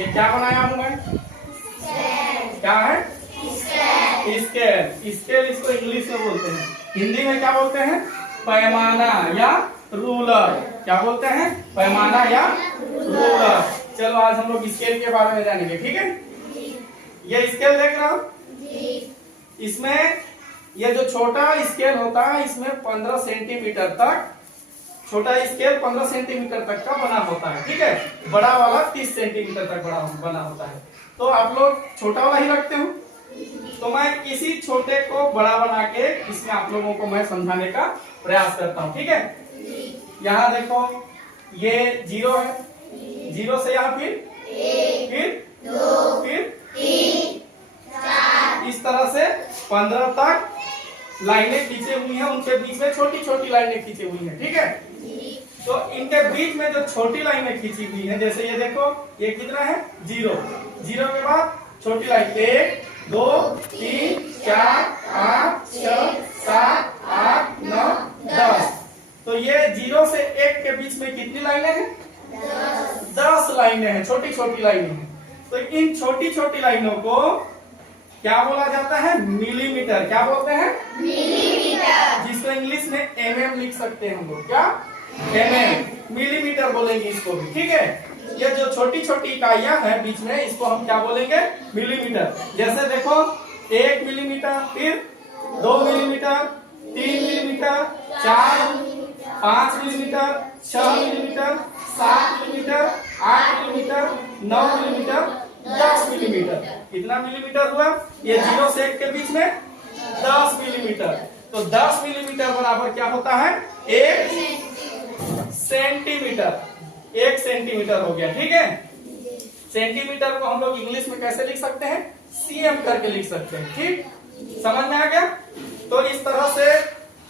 ये क्या बनाया हूं मैं? क्या है? स्केल। स्केल इसको इंग्लिश में बोलते हैं, हिंदी में क्या बोलते हैं? पैमाना या रूलर। क्या बोलते हैं? पैमाना या रूलर। चलो आज हम लोग स्केल के बारे में जानेंगे, ठीक है? ये स्केल देख रहे हो? इसमें ये जो छोटा स्केल होता है इसमें 15 सेंटीमीटर तक, छोटा स्केल 15 सेंटीमीटर तक का बना होता है, ठीक है? बड़ा वाला 30 सेंटीमीटर तक बड़ा बना होता है। तो आप लोग छोटा वाला ही रखते हो, तो मैं किसी छोटे को बड़ा बना के इसमें आप लोगों को मैं समझाने का प्रयास करता हूँ, ठीक है? यहाँ देखो ये 0 है, 0 से यहाँ फिर 3 इस तरह से 15 तक लाइनें खींचे हुई हैं, उनके बीच में छोटी छोटी लाइनें खींची हुई हैं, ठीक है? तो इनके बीच में जो छोटी लाइनें खींची हुई हैं, जैसे ये देखो, ये कितना है? 0। 0 के बाद छोटी लाइन 1 2 3 4 5 6 7 8 9 10। तो ये 0 से 1 के बीच में कितनी लाइनें हैं? 10 लाइनें हैं, छोटी छोटी लाइनें हैं। तो इन छोटी छोटी लाइनों को क्या बोला जाता है? मिलीमीटर। क्या बोलते हैं? मिलीमीटर। जिसको इंग्लिश में mm लिख सकते हैं हम लोग। क्या? mm। मिलीमीटर बोलेंगे इसको भी, ठीक है? ये जो छोटी छोटी इकाइयां हैं बीच में, इसको हम क्या बोलेंगे? मिलीमीटर। जैसे देखो 1 मिलीमीटर, फिर 2 millimetre, 3 millimetre, 4 5 millimetre, 6 millimetre, 7 millimetre, 8 millimetre, 9 millimetre, 10 millimetre. कितना मिलीमीटर हुआ? ये 0 से 1 के बीच में 10 मिलीमीटर। तो 10 मिलीमीटर बराबर क्या होता है? 1 सेंटीमीटर। 1 सेंटीमीटर हो गया, ठीक है? सेंटीमीटर को हम लोग इंग्लिश में कैसे लिख सकते हैं? cm करके लिख सकते हैं, ठीक? समझ में आ गया? तो इस तरह से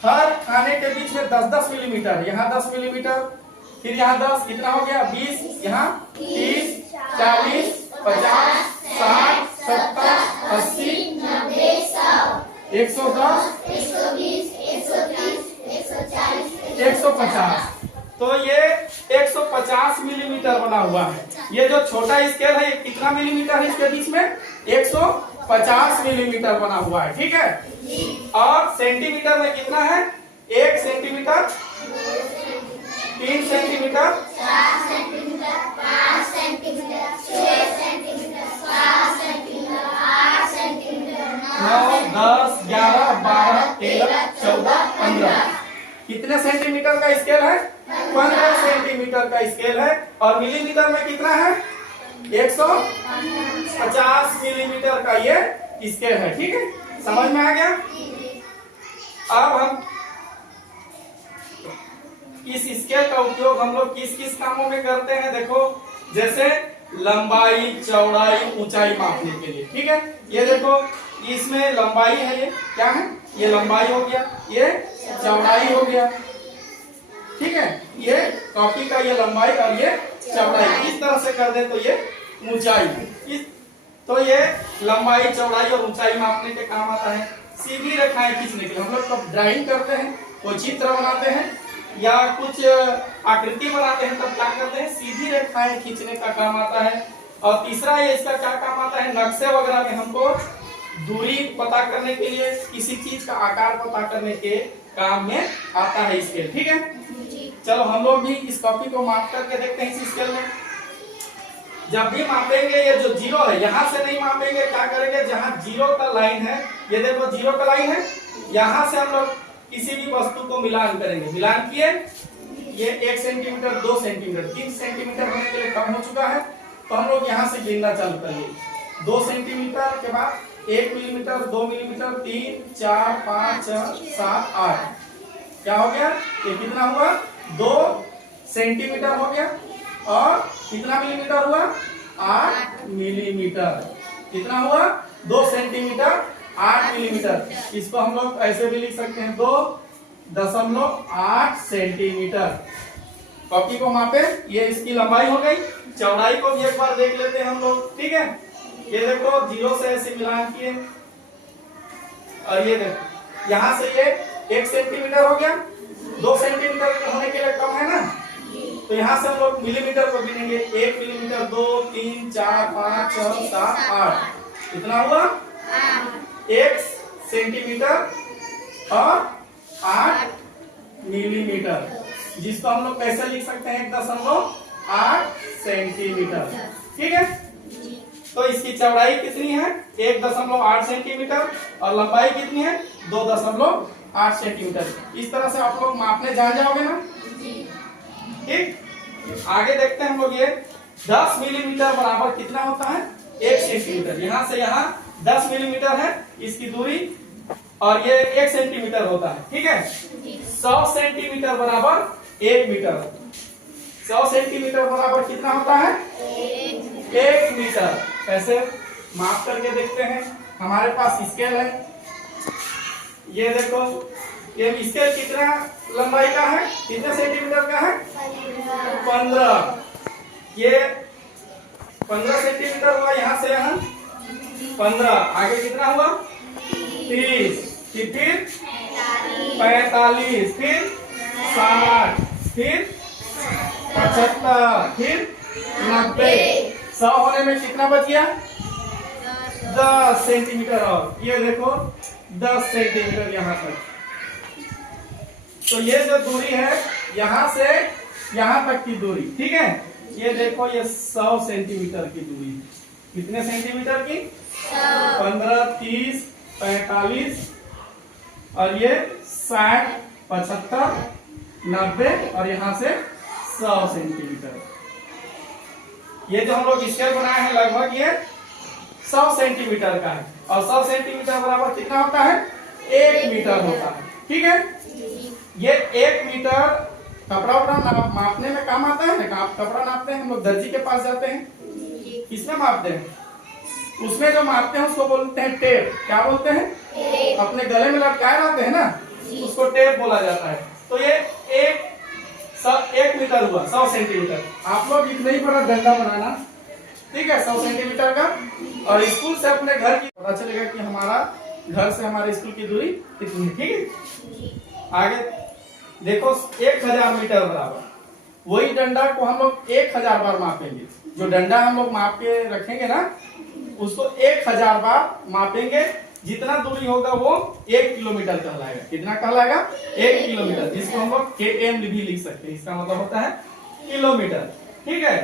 हर खाने के बीच में 10-10 मिलीमीटर, यहाँ 10 मिलीमीटर, फिर यहाँ 10, कितना हो गया? 20, यहाँ 30, 40, 50, 60, 70, 80, 90, 110, 120, 130, 140, 150। तो ये 150 मिलीमीटर बना हुआ है। ये जो छोटा स्केल है, ये कितना मिलीमीटर है? इसके बीच में 150 मिलीमीटर बना हुआ है, ठीक है? और सेंटीमीटर में कितना है? 1 centimetre, 3 centimetre, 4 centimetre, 5 centimetre, 6 centimetre, 7 centimetre, 8 centimetre, 9 10 11 12 13 14 15। कितने सेंटीमीटर का स्केल है? 15 सेंटीमीटर का स्केल है। और मिलीमीटर में कितना है? 150 मिलीमीटर का ये स्केल है, ठीक है? समझ में आ गया? अब हम इस स्केल का उपयोग हम लोग किस किस कामों में करते हैं? देखो, जैसे लंबाई, चौड़ाई, ऊंचाई मापने के लिए, ठीक है? ये देखो, इसमें लंबाई है, ये क्या है? ये लंबाई हो गया, ये चौड़ाई हो गया, ठीक है? ये कॉपी का ये लंबाई और ये चौड़ाई इस तरह से कर दे तो ये ऊंचाई। तो ये लंबाई, चौड़ाई और ऊंचाई मापने के काम आता है। सीधी रेखाएं खींचने के लिए हम लोग तब ड्राइंग करते हैं, कोई चित्र बनाते हैं या कुछ आकृति बनाते हैं, तब क्या करते हैं? सीधी रेखाएं खींचने का काम आता है। और तीसरा ये इसका क्या काम आता है? नक्शे वगैरह में हमको दूरी पता करने के लिए, किसी चीज का आकार पता करने के काम में आता है स्केल, ठीक है? चलो हम लोग भी इस कॉपी को माप करके देखते हैं इस स्केल में। जब भी मापेंगे, ये जो 0 है, यहाँ से नहीं मापेंगे, क्या करेंगे? जहाँ 0 का लाइन है, ये देखो 0 का लाइन है, यहाँ से हम लोग किसी भी वस्तु को मिलान करेंगे। मिलान किए, ये 1 सेंटीमीटर, 2 सेंटीमीटर, 3 सेंटीमीटर होने के लिए कम हो चुका है, तो हम लोग यहाँ से गिनना चालू करेंगे। 2 सेंटीमीटर के बाद 1 मिलीमीटर, 2 मिलीमीटर, 3 4 5 6 7 8। क्या हो गया? ये कितना हुआ? 2 सेंटीमीटर हो गया। और कितना मिलीमीटर हुआ? 8 मिलीमीटर। कितना हुआ? 2 सेंटीमीटर 8 मिलीमीटर। इसको हम लोग ऐसे भी लिख सकते हैं, 2.8 सेंटीमीटर। कॉपी को मापे, ये इसकी लंबाई हो गई। चौड़ाई को भी एक बार देख लेते हैं हम लोग, ठीक है? ये देखो 0 से ऐसे मिलान किए, और ये देखो यहाँ से ये 1 सेंटीमीटर हो गया। 2 सेंटीमीटर होने के लिए कम है ना, तो यहाँ से हम लोग मिलीमीटर को गिनेंगे। 1 मिलीमीटर, 2, 3, 4, 5, 6, 7, 8। कितना हुआ? 1 सेंटीमीटर और 8 मिलीमीटर, जिसको हम लोग कैसे लिख सकते हैं? 1.8 सेंटीमीटर। ठीक है, तो इसकी चौड़ाई कितनी है? 1.8 सेंटीमीटर और लंबाई कितनी है? 2.8 सेंटीमीटर। इस तरह से आप लोग मापने जान जाओगे ना। ठीक, आगे देखते हैं हम लोग। ये 10 मिलीमीटर बराबर कितना होता है? 1 सेंटीमीटर। यहाँ से यहाँ 10 मिलीमीटर है इसकी दूरी, और ये 1 सेंटीमीटर होता है। ठीक है, 100 सेंटीमीटर बराबर 1 मीटर। 100 सेंटीमीटर बराबर कितना होता है? 1 मीटर। कैसे माप करके देखते हैं? हमारे पास स्केल है, ये देखो। ये स्केल कितना लंबाई का है? कितने सेंटीमीटर का है? 15। ये 15 सेंटीमीटर हुआ यहाँ से यहाँ 15। आगे कितना हुआ? 30, फिर 45, फिर 60, फिर 75, फिर 90। 100 होने में कितना बच गया? 10 सेंटीमीटर। और ये देखो 10 सेंटीमीटर यहाँ तक। तो ये जो दूरी है यहाँ से यहाँ तक की दूरी, ठीक है, ये देखो ये 100 सेंटीमीटर की दूरी। कितने सेंटीमीटर की? 15, 30, 45 और ये 60, 75, 90 और यहाँ से 100 सेंटीमीटर। ये जो हम लोग स्केल बनाए हैं लगभग ये 100 सेंटीमीटर का है, और 100 सेंटीमीटर बराबर कितना होता है? 1 मीटर होता है। ठीक है, ये 1 मीटर कपड़ा उपड़ा मापने में काम आता है ना। कपड़ा नापते हैं हम लोग, दर्जी के पास जाते हैं, किसमें मापते हैं? उसमें जो मापते हैं उसको बोलते हैं टेप। क्या बोलते हैं? अपने गले में लटकाए रहते हैं ना, उसको टेप बोला जाता है। तो ये 1 मीटर हुआ 100 सेंटीमीटर। आप लोग इतना ही बड़ा डंडा बनाना, ठीक है, 100 सेंटीमीटर का, और स्कूल से अपने घर की पता चलेगा कि हमारा घर से हमारे स्कूल की दूरी कितनी है। ठीक है, आगे देखो 1000 मीटर बराबर, वही डंडा को हम लोग 1000 बार मापेंगे। जो डंडा हम लोग माप के रखेंगे ना, उसको 1000 बार मापेंगे। जितना दूरी होगा वो 1 किलोमीटर कहलाएगा। कितना कहलाएगा? 1 किलोमीटर, जिसको हम लोग km भी लिख सकते हैं। इसका मतलब होता है किलोमीटर। ठीक है।